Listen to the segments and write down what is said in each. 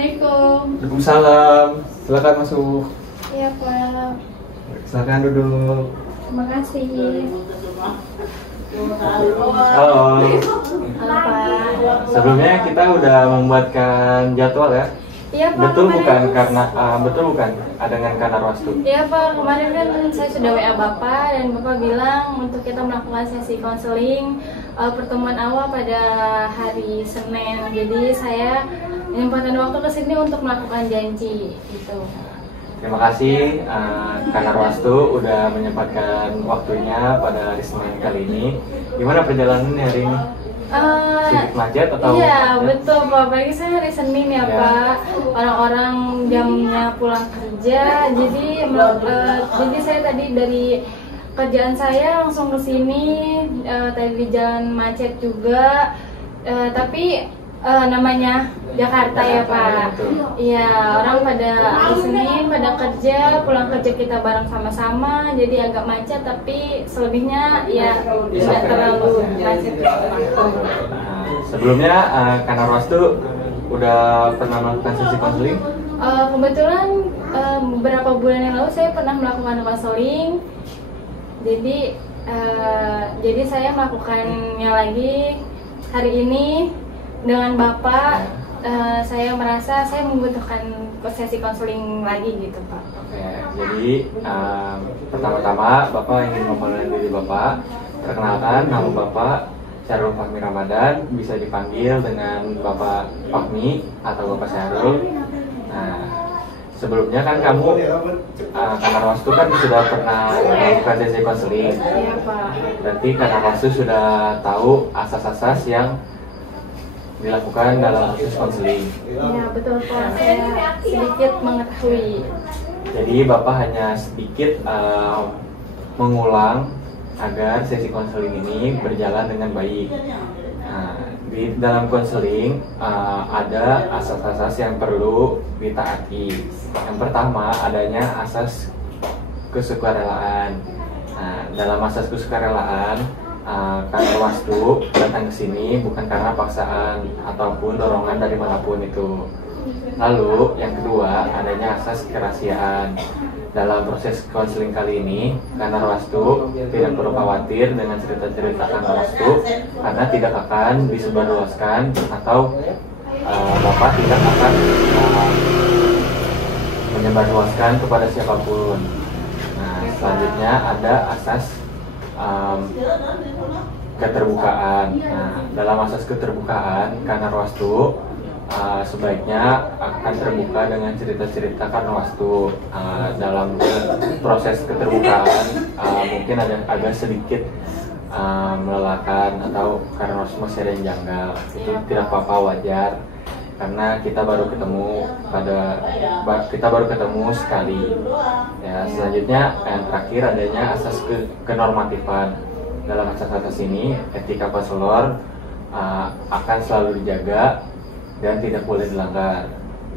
Assalamualaikum. Waalaikumsalam. Silakan masuk. Iya Pak. Silakan duduk. Terima kasih. Halo. Halo Pak. Sebelumnya kita udah membuatkan jadwal ya. Iya Pak. Betul bukan dengan Kanarwastu. Iya Pak, kemarin kan saya sudah WA Bapak dan Bapak bilang untuk kita melakukan sesi konseling pertemuan awal pada hari Senin. Jadi saya menyempatkan waktu ke sini untuk melakukan janji gitu. Terima kasih Kanarwastu udah menyempatkan waktunya pada hari Senin kali ini. Gimana perjalanannya hari ini? Sedikit macet atau? Iya macet? betul Pak, apalagi saya hari Senin ya Pak. Orang-orang jamnya pulang kerja, jadi saya tadi dari kerjaan saya langsung ke sini. Tadi di jalan macet juga, tapi namanya Jakarta ya Pak. Iya, orang pada hari Senin pada kerja, pulang kerja kita bareng sama-sama, jadi agak macet, tapi selebihnya ya tidak terlalu macet. Sebelumnya Kanarwastu udah pernah melakukan sesi konseling? Kebetulan beberapa bulan yang lalu saya pernah melakukan konseling. Jadi saya melakukannya lagi hari ini dengan Bapak. Saya merasa saya membutuhkan sesi konseling lagi gitu Pak. Oke, jadi pertama-tama Bapak ingin memperkenalkan diri Bapak. Perkenalkan, nama Bapak Syahrul Fahmi Ramadan, bisa dipanggil dengan Bapak Fahmi atau Bapak Syahrul. Nah, sebelumnya kan kamu Kanarwastu kan sudah pernah melakukan sesi konseling. Iya Pak. Berarti Kanarwastu sudah tahu asas-asas yang dilakukan dalam proses konseling. Iya betul Pak, saya sedikit mengetahui. Jadi Bapak hanya sedikit mengulang agar sesi konseling ini berjalan dengan baik. Nah, di dalam konseling ada asas-asas yang perlu ditaati. Yang pertama adanya asas kesukarelaan. Nah, dalam asas kesukarelaan Kanarwastu datang ke sini bukan karena paksaan ataupun dorongan dari manapun itu. Lalu yang kedua adanya asas kerahasiaan. Dalam proses konseling kali ini Kanarwastu tidak perlu khawatir dengan cerita-cerita Kanarwastu karena tidak akan disebarluaskan atau Bapak tidak akan menyebarluaskan kepada siapapun. Nah, selanjutnya ada asas keterbukaan. Nah, dalam asas keterbukaan Kanarwastu sebaiknya akan terbuka dengan cerita-cerita Kanarwastu. Dalam proses keterbukaan mungkin agak sedikit melelahkan atau Kanarwastu masih ada yang janggal. Itu tidak apa-apa, wajar karena kita baru ketemu sekali. Ya, selanjutnya yang terakhir adanya asas kenormatifan. Dalam asas-asas ini etika konselor akan selalu dijaga dan tidak boleh dilanggar.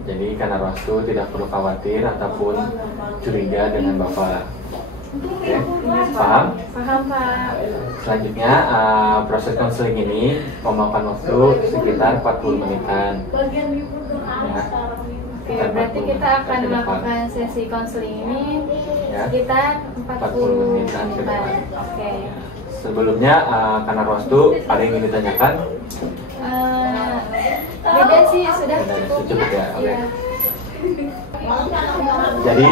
Jadi Kanarwastu tidak perlu khawatir ataupun curiga dengan Bapak. Oke, paham? Paham Pak. Selanjutnya proses konseling ini memakan waktu sekitar 40 menitan. Ya. Oke, berarti kita akan melakukan sesi konseling ini Ya. sekitar 40 menitan ke depan. Oke. Sebelumnya Kanarwastu ada yang ingin ditanyakan? Beda sih, sudah Sudah cukup. cukup ya, oke. Iya. Jadi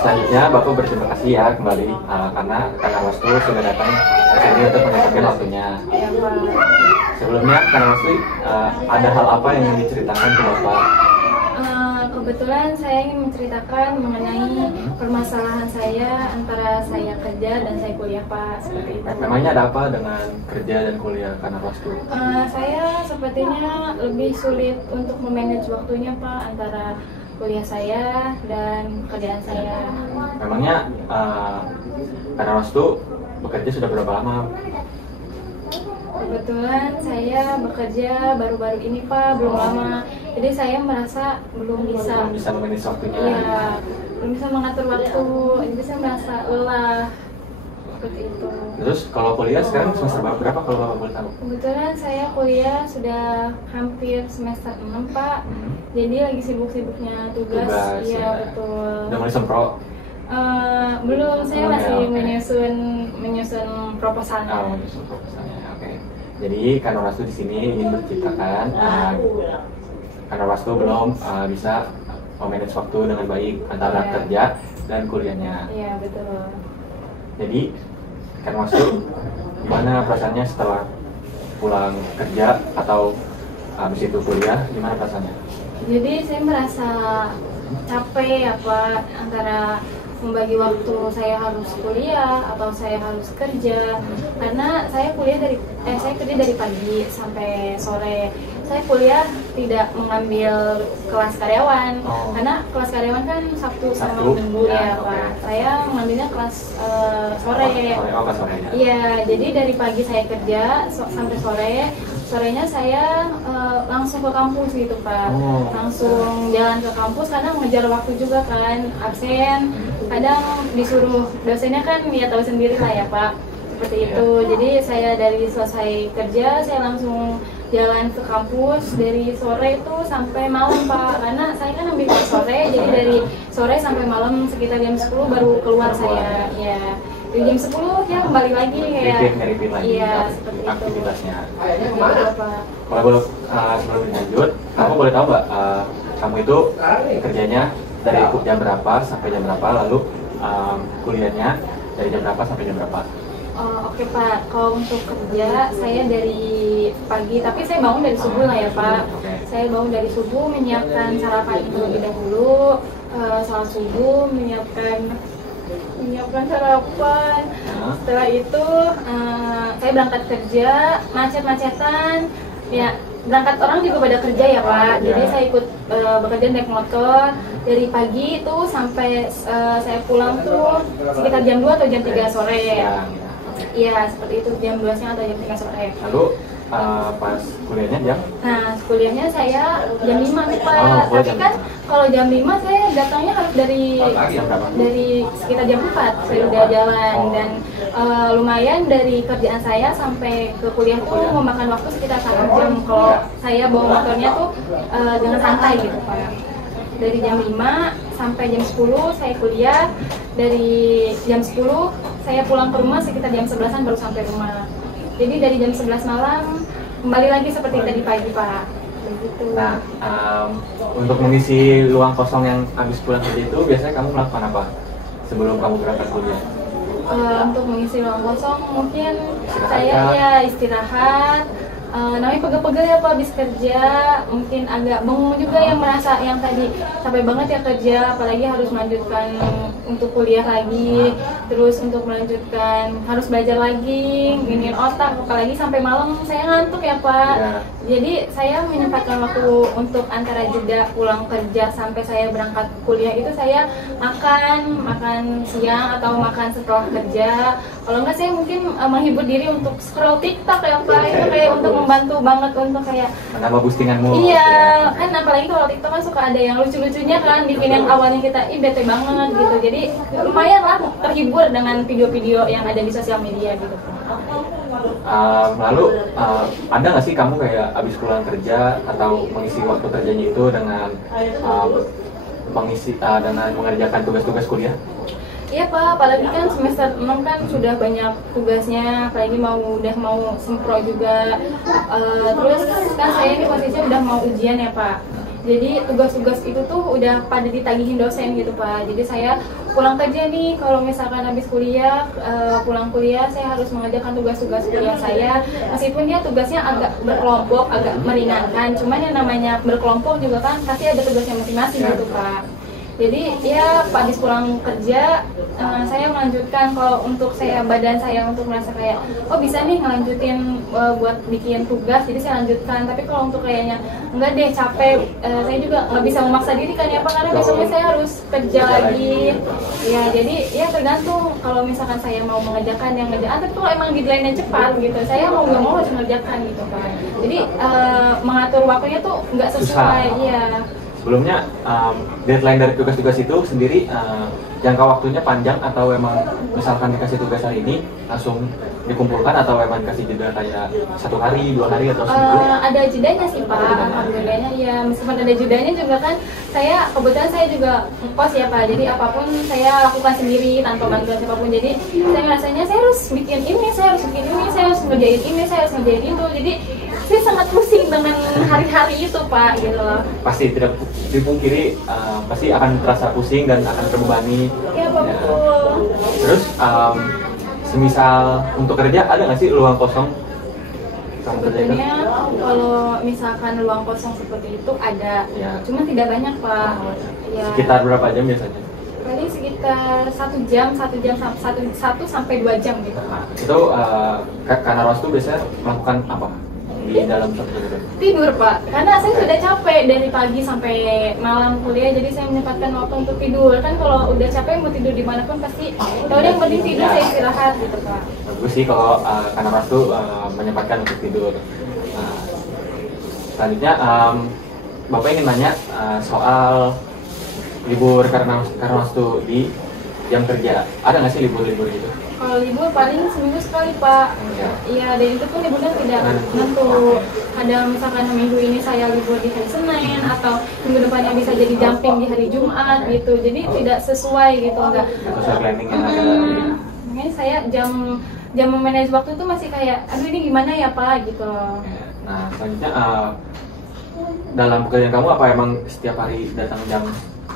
selanjutnya Bapak berterima kasih ya kembali karena Kanarwastu sudah datang ke sini untuk menyempatkan waktunya. Iya Pak. Sebelumnya Kanarwastu ada hal apa yang ingin diceritakan ke Bapak? Kebetulan saya ingin menceritakan mengenai permasalahan saya antara saya kerja dan saya kuliah Pak, seperti itu. Memangnya ada apa dengan kerja dan kuliah Kanarwastu? Saya sepertinya lebih sulit untuk memanage waktunya Pak antara kuliah saya dan pekerjaan saya. Memangnya Kanarwastu bekerja sudah berapa lama? Kebetulan saya bekerja baru-baru ini Pak, belum lama. Jadi saya merasa belum bisa memanage waktunya. Iya, belum bisa mengatur waktu. Jadi saya merasa lelah. seperti itu. Terus kalau kuliah sekarang semester berapa kalau Bapak boleh tahu? Kebetulan saya kuliah sudah hampir semester 6 Pak. Jadi lagi sibuk-sibuknya tugas. Iya ya. betul. Udah mulai sempro? Belum, saya Belum, masih ya, oke. menyusun proposalnya. Menyusun proposalnya, oke. Jadi Kanwarastu di sini ingin menciptakan Kanwarastu belum bisa memanage waktu dengan baik antara Iya. kerja dan kuliahnya. Iya betul. Jadi Kanwarastu gimana perasaannya setelah pulang kerja atau habis itu kuliah, gimana perasaannya? Jadi saya merasa capek ya Pak, antara membagi waktu saya harus kuliah atau saya harus kerja, karena saya saya kerja dari pagi sampai sore. Saya kuliah tidak mengambil kelas karyawan, karena kelas karyawan kan Sabtu sama Minggu ya Pak. Saya mengambilnya kelas sore. Kelas sore ya? Iya, jadi dari pagi saya kerja sampai sore. Sorenya saya langsung ke kampus gitu Pak. Langsung jalan ke kampus karena mengejar waktu juga kan, absen. Kadang disuruh dosennya kan ya tahu sendiri lah ya Pak, seperti itu. Jadi saya dari selesai kerja saya langsung jalan ke kampus dari sore itu sampai malam Pak, karena saya kan ambil sore, jadi dari sore sampai malam sekitar jam 10 baru keluar saya ya. Di jam 10 ya kembali lagi kayak repeat lagi iya, seperti aktivitasnya. Pak. Kalau boleh sebelum lanjut, kamu boleh tahu nggak kamu itu kerjanya dari jam berapa sampai jam berapa, lalu kuliahnya dari jam berapa sampai jam berapa? Oke Pak, kalau untuk kerja saya dari pagi, tapi saya bangun dari subuh lah ya Pak. Saya bangun dari subuh, menyiapkan sarapan terlebih dahulu, salat subuh, menyiapkan sarapan. Setelah itu saya berangkat kerja, macet-macetan. Ya, berangkat orang juga pada kerja ya Pak. Jadi saya ikut bekerja naik motor dari pagi itu sampai saya pulang tuh sekitar jam 2 atau jam 3 sore. Iya, seperti itu, jam 2 siang atau jam 3 sore. Lalu pas kuliahnya jam? Nah, kuliahnya saya jam 5 nih Pak. Tapi kan kalau jam 5 saya datangnya harus dari sekitar jam 4 saya udah jalan. Dan lumayan dari kerjaan saya sampai ke kuliah tuh memakan waktu sekitar 1 jam kalau saya bawa motornya tuh dengan santai gitu Pak. Dari jam 5 sampai jam 10 saya kuliah. Dari jam 10 saya pulang ke rumah sekitar jam 11-an baru sampai rumah. Jadi dari jam 11 malam kembali lagi seperti tadi pagi Pak. Begitu. Nah, untuk mengisi luang kosong yang habis pulang kerja itu biasanya kamu melakukan apa sebelum kamu berangkat kuliah? Untuk mengisi ruang kosong mungkin saya ya istirahat. Namanya pegel-pegel ya Pak habis kerja, mungkin agak bengong juga yang merasa yang tadi capek banget ya kerja, apalagi harus melanjutkan untuk kuliah lagi, terus untuk melanjutkan harus belajar lagi, nginin otak, apalagi sampai malam saya ngantuk ya Pak. Jadi saya menyempatkan waktu untuk antara jeda pulang kerja sampai saya berangkat kuliah itu saya makan siang atau makan setelah kerja. Kalau enggak saya mungkin menghibur diri untuk scroll TikTok ya Pak. Itu kayak untuk membantu banget untuk kayak menambah boostinganmu. Iya, kan apalagi kalau TikTok kan suka ada yang lucu-lucunya kan, bikin yang awalnya kita bete banget gitu. Jadi lumayan lah terhibur dengan video-video yang ada di sosial media gitu. Lalu ada nggak sih kamu kayak abis pulang kerja atau mengisi waktu kerjanya itu dengan dengan mengerjakan tugas-tugas kuliah? Iya Pak, apalagi kan semester 6 kan sudah banyak tugasnya, apalagi udah mau sempro juga. Terus kan saya ini posisinya udah mau ujian ya Pak. Jadi tugas-tugas itu tuh udah pada ditagihin dosen gitu Pak. Jadi saya pulang kerja nih, kalau misalkan habis kuliah, pulang kuliah saya harus mengerjakan tugas-tugas kuliah saya. Meskipun dia tugasnya agak berkelompok, agak meringankan, cuman yang namanya berkelompok juga kan pasti ada tugasnya masing-masing gitu Pak. Jadi ya Pak habis pulang kerja saya melanjutkan, kalau untuk badan saya untuk merasa kayak oh bisa nih ngelanjutin buat bikin tugas, jadi saya lanjutkan. Tapi kalau untuk kayaknya enggak deh capek, saya juga nggak bisa memaksa diri kan ya Pak, karena besoknya saya harus kerja lagi. Ya jadi ya tergantung, kalau misalkan saya mau mengerjakan yang ngerjakan, tapi kalau emang deadline-nya cepat gitu, saya mau nggak mau harus mengerjakan gitu Pak. Jadi mengatur waktunya tuh nggak sesuai. Iya. sebelumnya deadline dari tugas-tugas itu sendiri jangka waktunya panjang atau emang misalkan dikasih tugas hari ini langsung dikumpulkan atau emang dikasih jeda kayak 1 hari, 2 hari atau seminggu? Ada jedanya sih Pak, alhamdulillahnya ya, meskipun ada jedanya juga kan saya kebetulan saya juga ngekos ya Pak, jadi apapun saya lakukan sendiri tanpa bantuan siapapun, jadi saya ngerasanya saya harus bikin ini, saya harus bikin ini, saya harus ngerjain ini, saya harus ngerjain itu, jadi saya sangat pusing dengan hari-hari itu Pak gitu loh. Pasti tidak dipungkiri, pasti akan terasa pusing dan akan terbebani. Iya Pak, betul. Terus semisal untuk kerja ada nggak sih ruang kosong? Sebetulnya kalau misalkan ruang kosong seperti itu ada, ya. Cuma tidak banyak Pak. Ya. Sekitar berapa jam biasanya? Paling sekitar 1 jam, 1 sampai 2 jam gitu Pak. Itu Kanaros tuh biasanya melakukan apa di dalam satu hari? Tidur Pak, karena saya sudah capek dari pagi sampai malam kuliah, jadi saya menyempatkan waktu untuk tidur. Kan kalau udah capek mau tidur dimanapun pasti, kalau yang penting tidur saya istirahat gitu Pak. Bagus sih kalau Kanaros tuh menyempatkan untuk tidur. Selanjutnya Bapak ingin nanya soal libur karena tuh di jam kerja. Ada nggak sih libur-libur gitu? Kalau libur paling seminggu sekali Pak. Iya, dan itu pun liburnya tidak menentu. Ada misalkan minggu ini saya libur di hari Senin atau minggu depannya bisa jadi jumping di hari Jumat gitu. Jadi tidak sesuai gitu, enggak. Sesuai planning yang ada. Makanya saya jam memanage waktu itu masih kayak, aduh ini gimana ya Pak gitu loh. Nah, selanjutnya dalam pekerjaan kamu apa emang setiap hari datang jam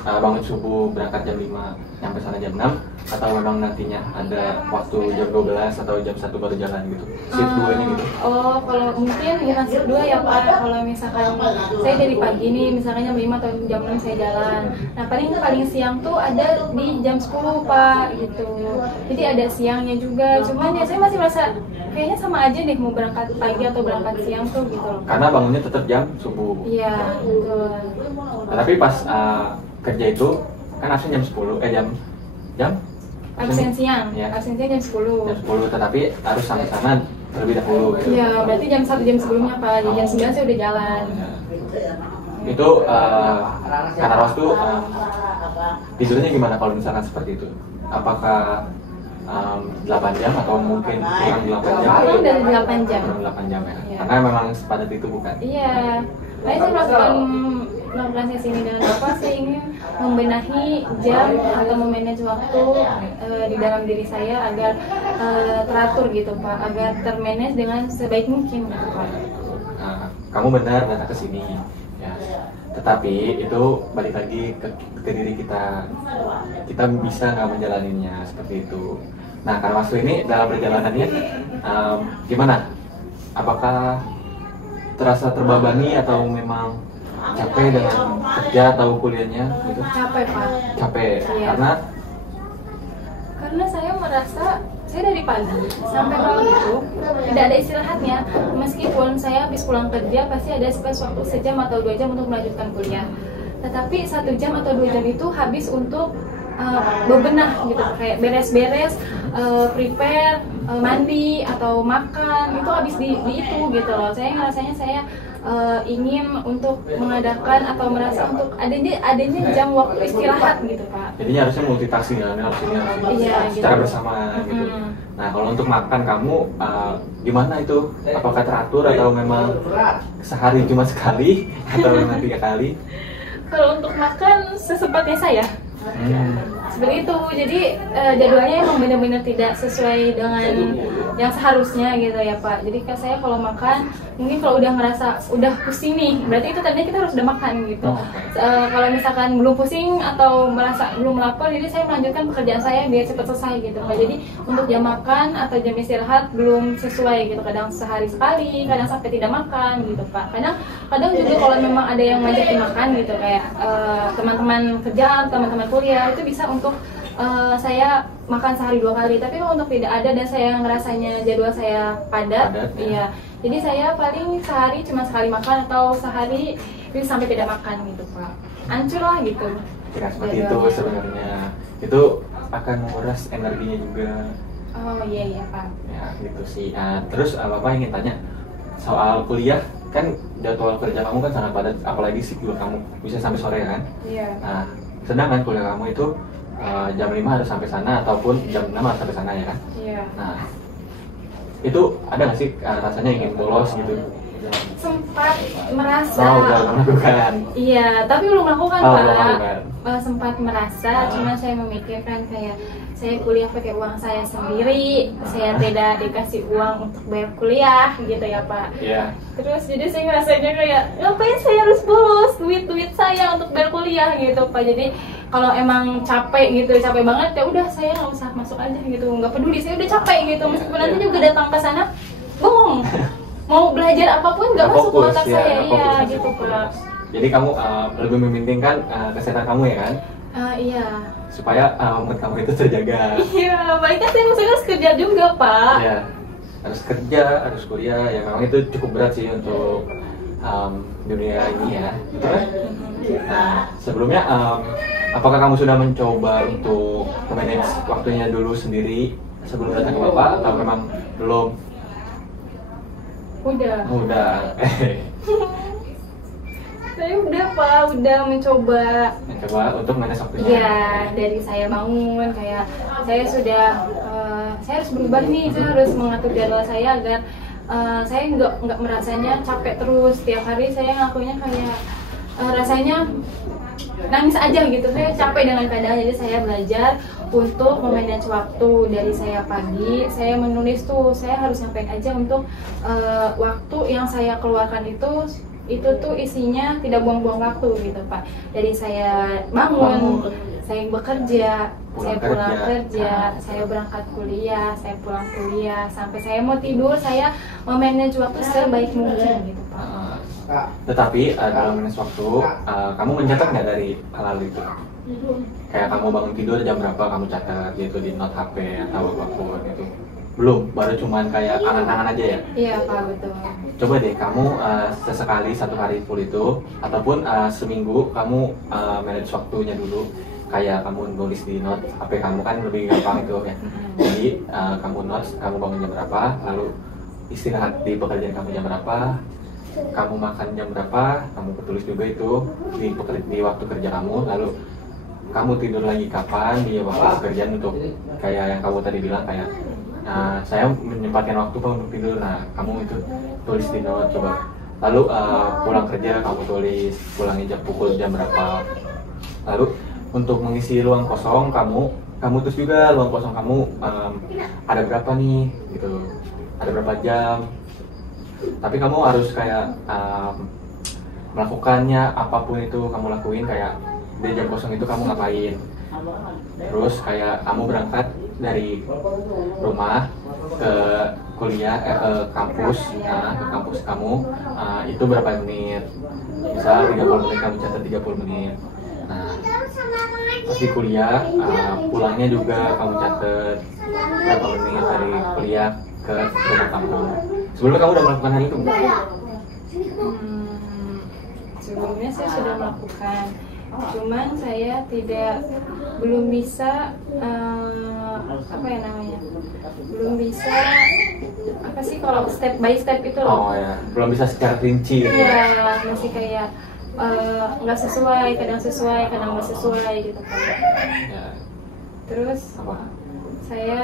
bangun subuh berangkat jam 5 sampai sana jam 6 atau memang nantinya ada waktu jam 12 atau jam 1 baru jalan gitu? Shift 2 nya gitu? Oh, kalau mungkin bukan shift 2 ya Pak. Kalau misalkan saya dari pagi nih, misalkan jam 5 atau jam 6 saya jalan. Nah, paling siang tuh ada di jam 10 Pak gitu. Jadi ada siangnya juga. Cuman ya saya masih merasa kayaknya sama aja deh mau berangkat pagi atau berangkat siang tuh gitu loh. Karena bangunnya tetap jam subuh. Iya, betul. Nah, tapi pas kerja itu kan absen jam 10, jam absen siang, ya. absensinya jam 10. Jam 10, tetapi harus sampai sana terlebih dahulu gitu. Iya, berarti jam 1 jam sebelumnya Pak, jam 9 saya udah jalan. Itu Kanaros tuh tidurnya gimana kalau misalkan seperti itu? Apakah 8 jam atau mungkin kurang 8 jam? Kurang dari 8 jam. Kurang 8 jam ya? Iya. Karena memang sepadat itu bukan? Iya, saya melakukan sesi ini dengan apa? Saya ingin membenahi jam atau memanage waktu di dalam diri saya agar teratur gitu Pak, agar termanage dengan sebaik mungkin gitu Pak. Nah, kamu benar datang ke sini, ya. Tetapi itu balik lagi ke diri kita bisa nggak menjalaninya seperti itu. Nah, karena waktu ini dalam perjalanannya gimana? Apakah terasa terbebani atau memang capek dengan kerja atau kuliahnya gitu? Capek Pak. Capek, Iya. Karena saya merasa saya dari pagi sampai malam itu tidak ada istirahatnya. Meskipun saya habis pulang kerja pasti ada space waktu sejam atau 2 jam untuk melanjutkan kuliah. Tetapi 1 jam atau 2 jam itu habis untuk bebenah gitu, kayak beres-beres, prepare, mandi atau makan, itu habis di itu gitu loh. Saya ngerasanya saya ingin untuk mengadakan atau merasa untuk adanya jam waktu istirahat gitu Pak. Jadinya harusnya multitasking ya, harus ini Iya, secara gitu. bersama gitu. Nah, kalau untuk makan kamu gimana itu? Apakah teratur atau memang sehari cuma sekali atau memang 3 kali? Kalau untuk makan sesempatnya saya. Seperti itu, jadi jadwalnya emang benar-benar tidak sesuai dengan yang seharusnya gitu ya Pak. Jadi saya kalau makan, mungkin kalau udah ngerasa udah pusing nih, berarti itu tandanya kita harus udah makan gitu. Kalau misalkan belum pusing atau merasa belum lapar, jadi saya melanjutkan pekerjaan saya biar cepat selesai gitu Pak. Jadi untuk jam makan atau jam istirahat belum sesuai gitu, kadang sehari sekali, kadang sampai tidak makan gitu Pak. Kadang juga kalau memang ada yang ngajakin makan gitu, kayak teman-teman kerjaan, teman-teman kuliah, itu bisa untuk saya makan sehari 2 kali. Tapi kalau untuk tidak ada dan saya ngerasanya jadwal saya padat, iya. Jadi saya paling sehari cuma sekali makan atau sehari bisa sampai tidak makan gitu Pak. Hancur lah gitu. Ya, seperti itu sebenarnya. Itu akan menguras energinya juga. Oh iya Pak. Ya gitu sih. Terus Bapak ingin tanya soal kuliah kan jadwal kerja kamu kan sangat padat, apalagi shift kamu bisa sampai sore kan. Iya. Nah, sedangkan kuliah kamu itu jam 5 harus sampai sana ataupun jam 6 harus sampai sana ya kan. Iya. Nah, itu ada nggak sih rasanya ingin bolos gitu? Sempat merasa. Oh, udah melakukan. Iya, tapi belum melakukan Oh, Pak. belum melakukan. Sempat merasa, cuma saya memikirkan kayak saya kuliah pakai uang saya sendiri, saya tidak dikasih uang untuk bayar kuliah gitu ya Pak. Iya. Terus jadi saya ngerasanya kayak ngapain saya harus bolos duit saya untuk bayar kuliah gitu Pak. Jadi kalau emang capek gitu, capek banget ya udah saya nggak usah masuk aja gitu, nggak peduli saya udah capek gitu, meskipun nanti juga datang ke sana, bohong. Mau belajar apapun nggak masuk ke otak ya, saya, nggak iya fokus, gitu nggak Pak. fokus. Jadi kamu lebih mementingkan kesehatan kamu ya kan, Iya. supaya mood kamu itu terjaga. Iya, baik kan saya masih harus kerja juga Pak. Ya, harus kerja, harus kuliah, ya memang itu cukup berat sih untuk dunia ini ya, gitu kan? Nah, sebelumnya apakah kamu sudah mencoba untuk manage waktunya dulu sendiri sebelum datang ke bapak atau memang belum? Udah. Udah. Saya udah Pak, udah mencoba. Mencoba untuk manage waktunya. Iya, dari saya bangun kayak saya sudah saya harus berubah nih, saya harus mengatur jadwal saya agar saya nggak merasanya capek terus tiap hari. Saya ngakunya kayak rasanya nangis aja gitu, saya capek dengan keadaan. Jadi saya belajar untuk memanage waktu. Dari saya pagi saya menulis tuh saya harus ngapain aja untuk waktu yang saya keluarkan itu tuh isinya tidak buang-buang waktu gitu Pak. Dari saya bangun, saya bekerja, saya pulang kerja, saya berangkat kuliah, saya pulang kuliah, sampai saya mau tidur saya memanage waktu sebaik mungkin gitu Pak. Tetapi dalam manage waktu, kamu mencatat nggak dari hal itu? Kayak kamu bangun tidur jam berapa kamu catat gitu di note HP atau apapun itu? Belum, baru cuman kayak angan-angan aja ya? Iya Pak, betul. Coba deh kamu sesekali satu hari full itu, ataupun seminggu kamu manage waktunya dulu. Kayak kamu nulis di note HP kamu kan lebih gampang itu ya. Jadi kamu notes, kamu bangun jam berapa, lalu istirahat di pekerjaan kamu jam berapa, kamu makan jam berapa, kamu tulis juga itu di waktu kerja kamu, lalu kamu tidur lagi kapan di waktu pekerjaan untuk kayak yang kamu tadi bilang kayak saya menyempatkan waktu Pak untuk tidur. Nah, kamu itu tulis di note coba. Lalu pulang kerja kamu tulis pulangnya pukul jam berapa. Lalu untuk mengisi ruang kosong kamu tulis juga ruang kosong kamu ada berapa nih gitu. Ada berapa jam. Tapi kamu harus kayak melakukannya apapun itu kamu lakuin, kayak di jam kosong itu kamu ngapain. Terus kayak kamu berangkat dari rumah ke kuliah ke kampus, ke kampus kamu itu berapa menit? Misal 30 menit kamu catat 30 menit. Nah, pasti kuliah pulangnya juga kamu catat berapa menit dari kuliah ke rumah kamu. Sebelumnya kamu udah melakukan hal itu enggak? Sebelumnya saya sudah melakukan, cuman saya belum bisa apa ya namanya, belum bisa apa sih kalau step by step itu loh. Oh ya, belum bisa secara rinci gitu. Iya, masih kayak nggak sesuai, kadang sesuai, kadang nggak sesuai gitu kan. Ya. Terus Apa? saya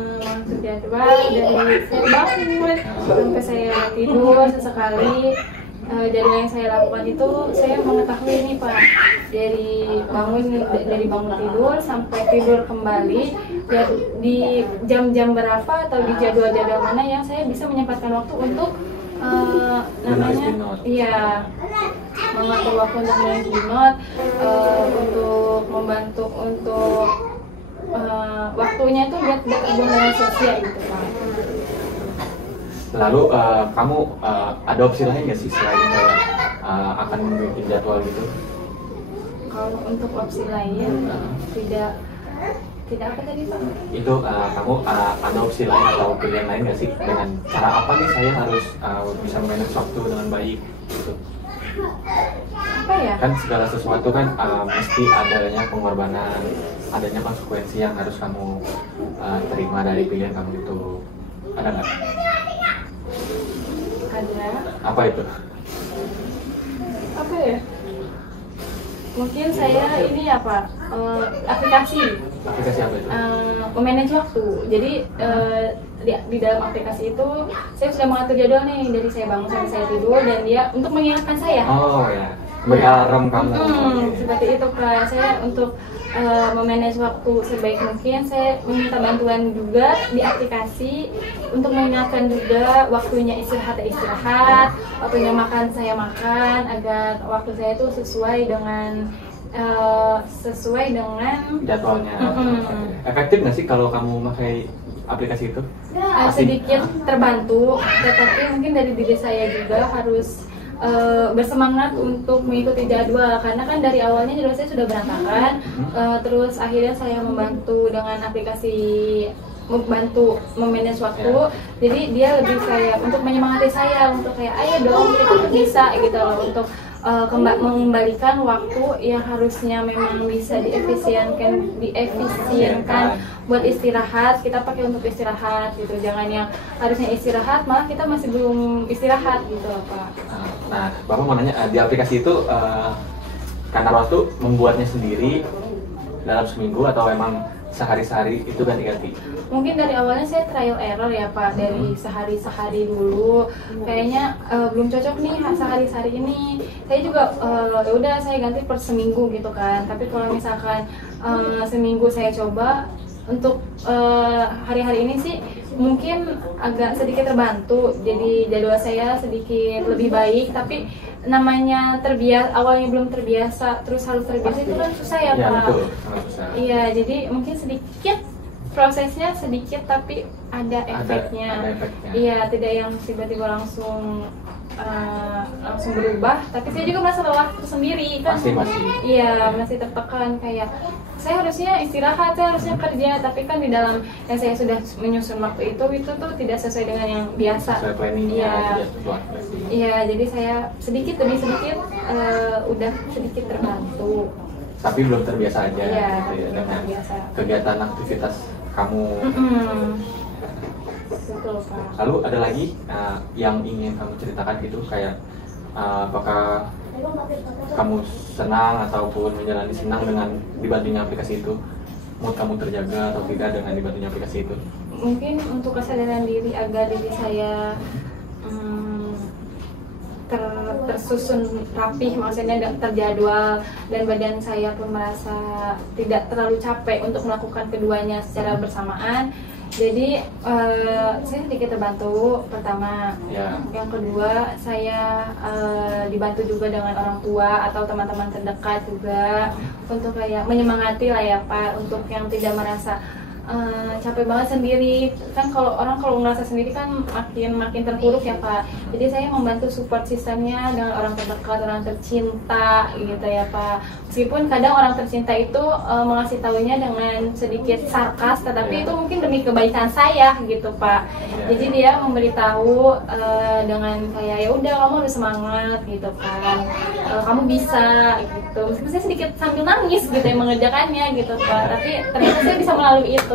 mengatur jadwal dari saya bangun sampai saya tidur sesekali. Dari yang saya lakukan itu saya mengetahui nih Pak, dari bangun tidur sampai tidur kembali di jam-jam berapa atau di jadwal-jadwal mana yang saya bisa menyempatkan waktu untuk namanya iya mengatur waktu untuk menulis di note, untuk membantu untuk waktunya itu biar tidak terbuang dengan sia-sia gitu Pak. Lalu kamu ada opsi lain nggak sih selain kayak akan membuat jadwal gitu? Kalau untuk opsi lain tidak apa tadi Pak? Itu kamu ada opsi lain atau pilihan lain nggak sih dengan cara apa nih saya harus bisa manage waktu dengan baik gitu? Apa ya? Kan segala sesuatu kan mesti adanya pengorbanan, adanya konsekuensi yang harus kamu terima dari pilihan kamu itu. Ada nggak? Ada Ya. Apa itu? Apa ya? Mungkin saya ini apa? Aplikasi. Aplikasi apa itu? Memanage waktu. Jadi di dalam aplikasi itu saya sudah mengatur jadwal nih dari saya bangun sampai saya tidur, dan dia untuk mengingatkan saya. Oh ya, beri alarm kamu. Seperti itu Kak. Saya untuk memanage waktu sebaik mungkin, saya meminta bantuan juga di aplikasi untuk mengingatkan juga waktunya istirahat ya istirahat, waktunya makan saya makan, agar waktu saya itu sesuai dengan jadwalnya. Efektif nggak sih kalau kamu pakai aplikasi itu? Sedikit terbantu, tetapi mungkin dari diri saya juga harus bersemangat untuk mengikuti jadwal, karena kan dari awalnya jadwal saya sudah berantakan. Terus akhirnya saya membantu dengan aplikasi, membantu memanage waktu. Jadi dia lebih kayak untuk menyemangati saya untuk kayak ayo dong kita tuh bisa gitu loh, untuk mengembalikan waktu yang harusnya memang bisa diefisienkan buat istirahat, kita pakai untuk istirahat gitu. Jangan yang harusnya istirahat malah kita masih belum istirahat gitu Pak. Nah, Bapak mau nanya, di aplikasi itu Kanar waktu membuatnya sendiri dalam seminggu atau memang sehari-sehari itu ganti-ganti? Mungkin dari awalnya saya trial error ya Pak, dari sehari-sehari dulu kayaknya belum cocok nih sehari-hari ini. Saya juga ya udah saya ganti per seminggu gitu kan. Tapi kalau misalkan seminggu saya coba untuk hari-hari ini sih mungkin agak sedikit terbantu, jadi jadwal saya sedikit lebih baik. Tapi namanya terbiasa, awalnya belum terbiasa terus harus terbiasa itu kan susah ya Pak. Betul, susah. Iya, jadi mungkin sedikit prosesnya sedikit tapi ada efeknya. Iya, tidak yang tiba-tiba langsung berubah. Tapi saya juga merasa lelah sendiri kan. Masih. Iya, masih tertekan kayak saya harusnya istirahat, saya harusnya kerja, tapi kan di dalam yang saya sudah menyusun waktu itu tuh tidak sesuai dengan yang biasa. Sesuai planningnya. Iya, jadi saya demi sedikit udah sedikit terbantu. Tapi belum terbiasa aja. Iya, gitu ya, dengan terbiasa. kegiatan aktivitas kamu. Betul Pak. Lalu ada lagi yang ingin kamu ceritakan gitu, kayak apakah kamu senang ataupun menjalani senang dengan dibantunya aplikasi itu? Mood kamu terjaga atau tidak dengan dibantunya aplikasi itu? Mungkin untuk kesadaran diri agar diri saya tersusun rapih, maksudnya terjadwal, dan badan saya pun merasa tidak terlalu capek untuk melakukan keduanya secara bersamaan. Jadi saya sedikit terbantu pertama. Yang kedua saya dibantu juga dengan orang tua atau teman-teman terdekat juga untuk kayak menyemangati lah ya Pak, untuk yang tidak merasa capek banget sendiri. Kan kalau merasa sendiri kan makin terpuruk ya Pak. Jadi saya membantu support sistemnya dengan orang terdekat, orang tercinta gitu ya Pak. Meskipun kadang orang tercinta itu mengasih taunya dengan sedikit sarkas, tetapi itu mungkin demi kebaikan saya gitu Pak. Jadi dia memberitahu dengan kayak ya udah kamu harus semangat gitu kan, kamu bisa gitu. Meskipun saya sedikit sambil nangis gitu ya mengerjakannya gitu Pak, tapi ternyata saya bisa melalui itu.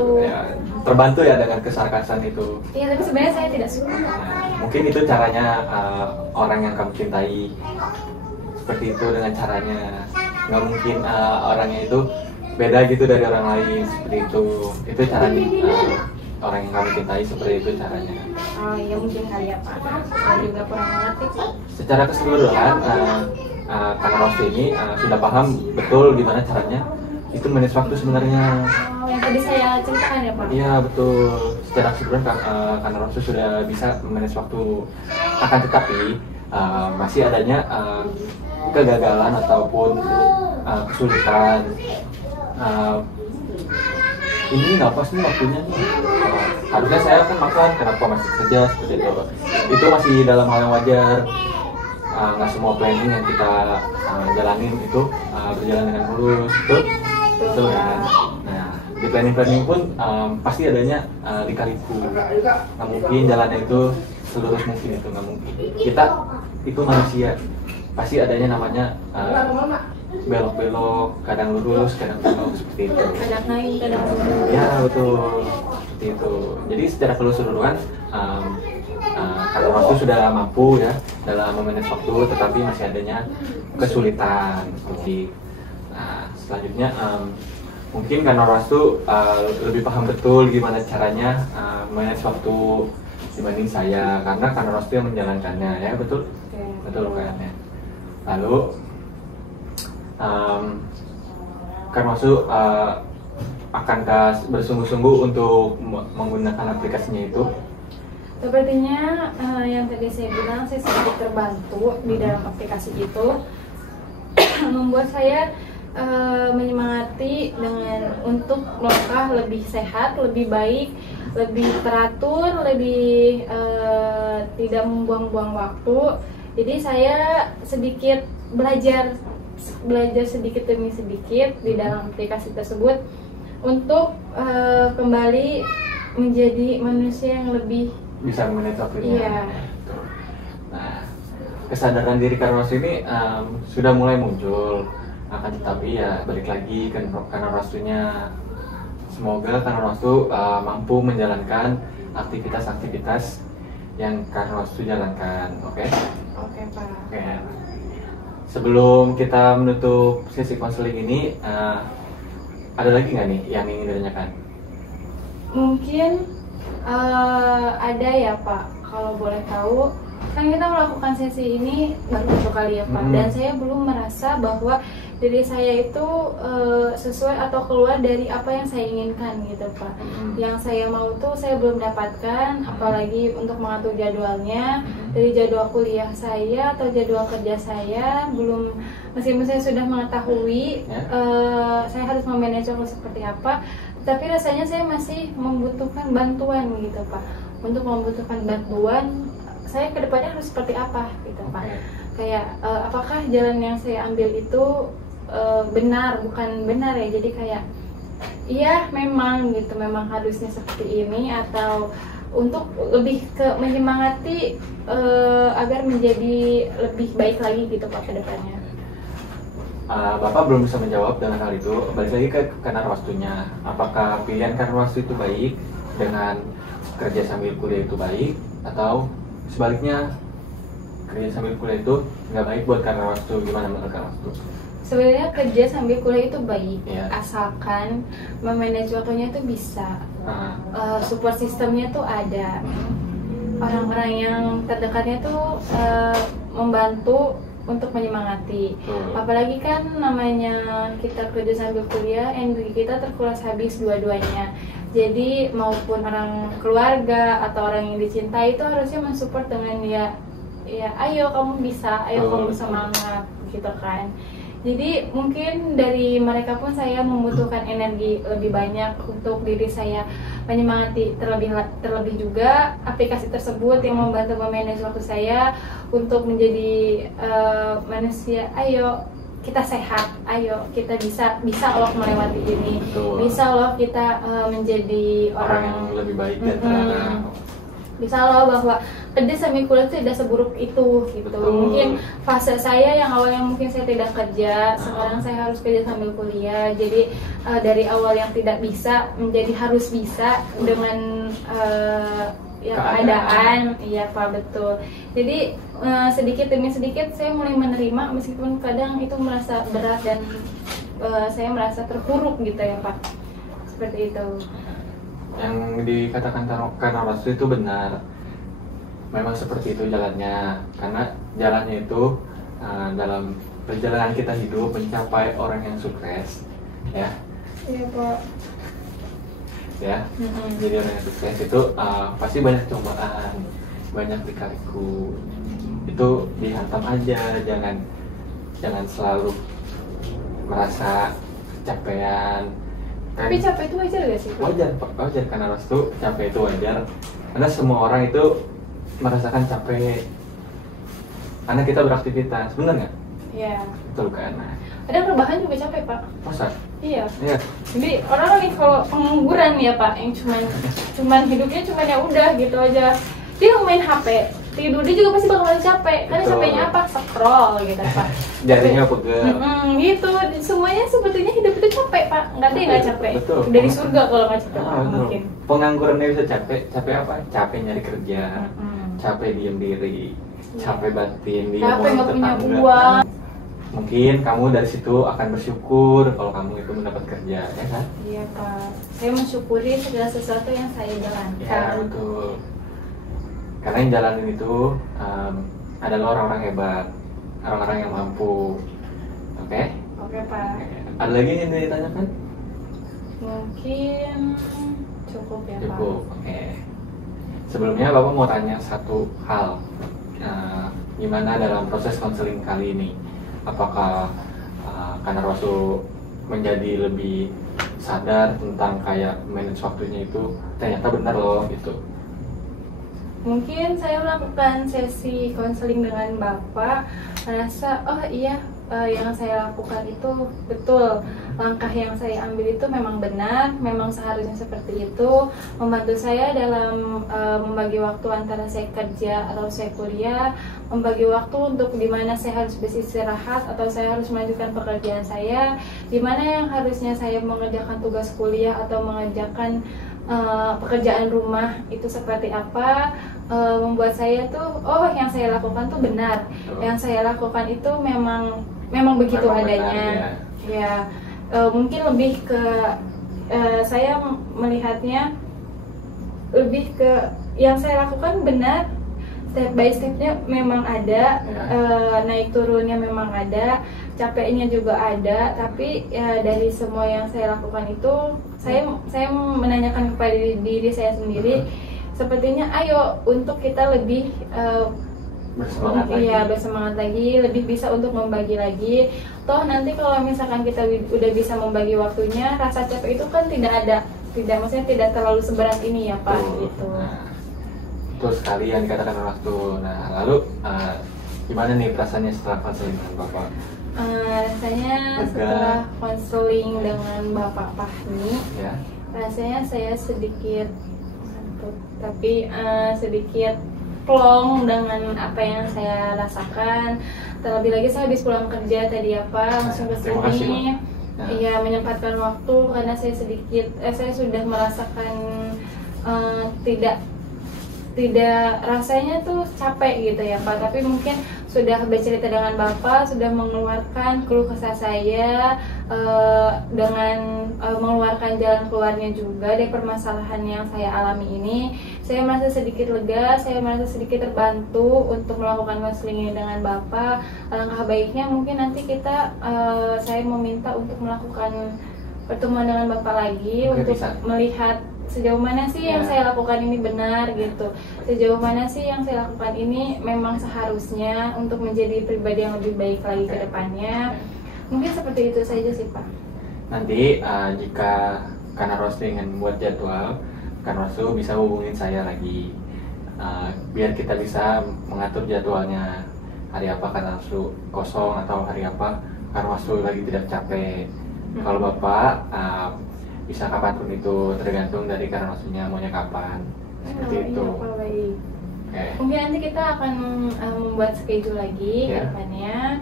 Terbantu ya dengan kesarkasan itu. Iya, tapi sebenarnya saya tidak suka. Mungkin itu caranya orang yang kamu cintai seperti itu, dengan caranya. Nggak mungkin orangnya itu beda gitu dari orang lain seperti itu. Itu caranya orang yang kamu cintai seperti itu caranya. Oh iya, mungkin kali ya Pak. Saya juga kurang mengerti Pak. Secara keseluruhan Kak Rosti ini sudah paham betul gimana caranya itu manage waktu sebenarnya. Oh, yang tadi saya ceritakan ya Pak? Iya betul. Secara keseluruhan Kak Rosti sudah bisa manage waktu. Akan tetapi masih adanya kegagalan ataupun kesulitan. Ini nggak pas nih waktunya nih. Harusnya saya kan makan, kenapa masih kerja seperti itu. Itu masih dalam hal yang wajar. Nggak semua planning yang kita jalanin itu berjalan dengan mulus. Betul kan? Nah, di planning pun pasti adanya lika-liku. Nggak mungkin jalannya itu selurus mungkin, itu nggak mungkin. Kita itu manusia, pasti adanya namanya belok-belok, kadang lurus, kadang belok, seperti itu. Kadang naik, kadang turun. Ya betul, seperti itu. Jadi secara keseluruhan karena waktu sudah mampu ya dalam memanage waktu, tetapi masih adanya kesulitan seperti. Nah, selanjutnya mungkin karena Wastu lebih paham betul gimana caranya manage waktu dibanding saya, karena Wastu yang menjalankannya ya, betul? Betul kan ya. Lalu Wastu akankah bersungguh-sungguh untuk menggunakan aplikasinya itu? Sepertinya yang tadi saya bilang, saya sedikit terbantu di dalam aplikasi itu membuat saya menyemangati dengan untuk melangkah lebih sehat, lebih baik, lebih teratur, lebih tidak membuang-buang waktu. Jadi saya sedikit belajar sedikit demi sedikit di dalam aplikasi tersebut untuk kembali menjadi manusia yang lebih bisa memanage waktunya. Iya. Nah, kesadaran diri Wastu ini sudah mulai muncul, akan tetapi ya balik lagi karena Wastunya. Semoga Wastu mampu menjalankan aktivitas-aktivitas yang Wastu jalankan, oke? Oke, Pak. Oke. Sebelum kita menutup sesi konseling ini, ada lagi nggak nih yang ingin ditanyakan? Mungkin ada ya Pak, kalau boleh tahu. Kan kita melakukan sesi ini baru 1 kali ya Pak, dan saya belum merasa bahwa diri saya itu sesuai atau keluar dari apa yang saya inginkan gitu Pak. Yang saya mau tuh saya belum dapatkan, apalagi untuk mengatur jadwalnya dari jadwal kuliah saya atau jadwal kerja saya belum. Meskipun saya sudah mengetahui saya harus memanage waktu seperti apa, tapi rasanya saya masih membutuhkan bantuan gitu Pak. Untuk membutuhkan bantuan, saya kedepannya harus seperti apa gitu Pak. Kayak apakah jalan yang saya ambil itu benar, bukan benar ya, jadi kayak iya memang gitu, memang harusnya seperti ini, atau untuk lebih ke menyemangati agar menjadi lebih baik lagi gitu Pak ke depannya. Bapak belum bisa menjawab dengan hal itu. Balik lagi ke Wastunya. Apakah pilihan Wastu itu baik dengan kerja sambil kuliah itu baik, atau sebaliknya kerja sambil kuliah itu nggak baik buat Wastu? Gimana menurut Wastu? Sebenarnya kerja sambil kuliah itu baik, asalkan memanage waktunya itu bisa. Support sistemnya tuh ada, orang-orang yang terdekatnya tuh membantu untuk menyemangati. Apalagi kan namanya kita kerja sambil kuliah, energi kita terkuras habis dua-duanya. Jadi maupun orang keluarga atau orang yang dicintai itu harusnya mensupport dengan ya ayo kamu bisa, ayo kamu semangat gitu kan. Jadi mungkin dari mereka pun saya membutuhkan energi lebih banyak untuk diri saya menyemangati, terlebih juga aplikasi tersebut yang membantu memanage waktu saya untuk menjadi manusia. Ayo kita sehat, ayo kita bisa loh melewati ini. Betul. Bisa loh kita menjadi orang yang lebih baik dan terang. Bisa loh bahwa kerja sambil kuliah itu tidak seburuk itu gitu. Betul. Mungkin fase saya yang awalnya mungkin saya tidak kerja, sekarang saya harus kerja sambil kuliah. Jadi dari awal yang tidak bisa menjadi harus bisa dengan keadaan. Iya Pak, betul. Jadi sedikit demi sedikit saya mulai menerima, meskipun kadang itu merasa berat dan saya merasa terpuruk gitu ya Pak. Seperti itu. Yang dikatakan Wastu itu benar, memang seperti itu jalannya, karena jalannya itu dalam perjalanan kita hidup mencapai orang yang sukses, ya. Iya Pak. Ya, jadi orang yang sukses itu pasti banyak cobaan, banyak lika-liku. Itu dihantam aja, jangan selalu merasa kecapean. Tapi capek itu wajar gak sih? Wajar karena Wastu capek itu wajar. Karena semua orang itu merasakan capek. Karena kita beraktivitas, benar nggak? Iya. Betul kan? Ada perubahan juga capek Pak. Masa? Iya. Iya. Jadi orang nih kalau pengangguran ya Pak, yang cuman hidupnya cuman ya udah gitu aja. Dia main HP, tidur dia juga pasti bakal capek. Karena capeknya apa? Scroll gitu Pak. Jarinya pegel. Gitu. Semuanya sebetulnya hidup itu capek Pak. Nggak ada yang nggak capek. Betul. Dari surga kalau nggak capek. Mungkin. Penganggurannya bisa capek. Capek apa? Capek nyari kerja. capek diem diri, capek batin di capek nggak punya tetangga. uang. Mungkin kamu dari situ akan bersyukur kalau kamu itu mendapat kerja, ya kan? Iya Pak, saya mensyukuri segala sesuatu yang saya jalankan. Ya betul. Karena yang jalanin itu adalah orang-orang hebat, orang-orang yang mampu. Oke? Oke Pak. Ada lagi yang ingin ditanyakan? Mungkin cukup ya Pak. Cukup. Oke. Sebelumnya Bapak mau tanya satu hal. Gimana dalam proses konseling kali ini? Apakah karena Rasul menjadi lebih sadar tentang kayak manage waktunya itu ternyata benar loh gitu? Mungkin saya melakukan sesi konseling dengan Bapak, merasa oh iya yang saya lakukan itu betul, langkah yang saya ambil itu memang benar, memang seharusnya seperti itu, membantu saya dalam membagi waktu antara saya kerja atau saya kuliah, membagi waktu untuk dimana saya harus beristirahat atau saya harus melanjutkan pekerjaan saya, dimana yang harusnya saya mengerjakan tugas kuliah atau mengerjakan pekerjaan rumah itu seperti apa, membuat saya tuh oh yang saya lakukan tuh benar, yang saya lakukan itu memang begitu Memang adanya. benar, Ya mungkin lebih ke saya melihatnya lebih ke yang saya lakukan benar, step by stepnya memang ada, naik turunnya memang ada, capeknya juga ada, tapi ya dari semua yang saya lakukan itu saya menanyakan kepada diri saya sendiri, sepertinya ayo untuk kita lebih bersemangat lagi, lebih bisa untuk membagi lagi. Toh nanti kalau misalkan kita udah bisa membagi waktunya, rasa capek itu kan maksudnya tidak terlalu seberat ini ya Pak gitu. Betul sekali yang dikatakan waktu. Nah, lalu gimana nih perasaannya setelah konseling dengan Bapak? Rasanya setelah konseling dengan Bapak Fahmi, ya. Rasanya saya sedikit ngantuk, tapi sedikit plong dengan apa yang saya rasakan. Terlebih lagi saya habis pulang kerja tadi ya Pak, langsung ke sini. Iya, menyempatkan waktu karena saya sudah merasakan tidak rasanya tuh capek gitu ya Pak, tapi mungkin sudah bercerita dengan Bapak, sudah mengeluarkan keluh kesah saya, dengan mengeluarkan jalan keluarnya juga dari permasalahan yang saya alami ini. Saya merasa sedikit lega, saya merasa sedikit terbantu untuk melakukan konseling ini dengan Bapak. Alangkah baiknya mungkin nanti saya meminta untuk melakukan pertemuan dengan Bapak lagi. Oke, untuk bisa melihat sejauh mana sih yang saya lakukan ini benar gitu, sejauh mana sih yang saya lakukan ini memang seharusnya untuk menjadi pribadi yang lebih baik lagi ke depannya. Mungkin seperti itu saja sih Pak. Nanti jika Kak Narwas ingin membuat jadwal, Kak Narwas bisa hubungin saya lagi, biar kita bisa mengatur jadwalnya, hari apa Kak Narwas kosong atau hari apa Kak Narwas lagi tidak capek. Kalau Bapak bisa kapanpun itu, tergantung dari karena maksudnya maunya kapan, seperti itu. Iya, baik. Mungkin nanti kita akan membuat schedule lagi ke depannya.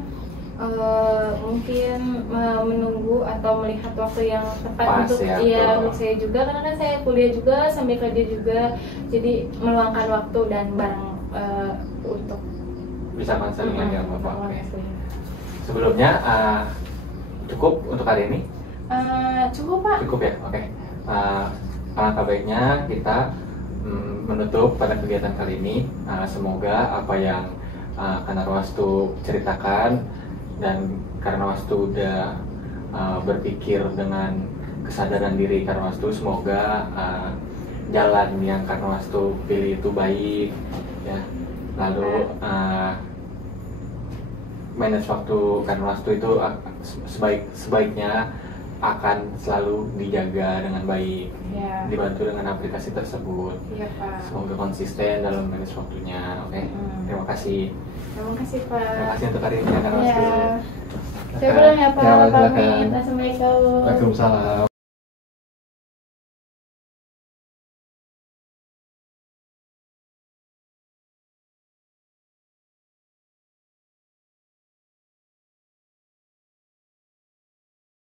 Mungkin menunggu atau melihat waktu yang tepat untuk saya juga, karena kan saya kuliah juga sambil kerja juga, jadi meluangkan waktu dan bareng untuk bisa konseling lagi sama Bapak. Sebelumnya cukup untuk hari ini. Cukup Pak. Cukup ya, oke. Alangkah baiknya kita menutup pada kegiatan kali ini. Semoga apa yang Kak Narwas ceritakan dan Kak Narwas udah berpikir dengan kesadaran diri Kak Narwas, semoga jalan yang Kak Narwas pilih itu baik ya. Lalu manage waktu Kak Narwas itu sebaiknya akan selalu dijaga dengan baik, dibantu dengan aplikasi tersebut. Pak. Semoga konsisten dalam manage waktunya. Oke. Terima kasih. Terima kasih Pak. Terima kasih untuk hari ini. Saya pulang ya Pak. Pamit. Assalamualaikum. Waalaikumsalam.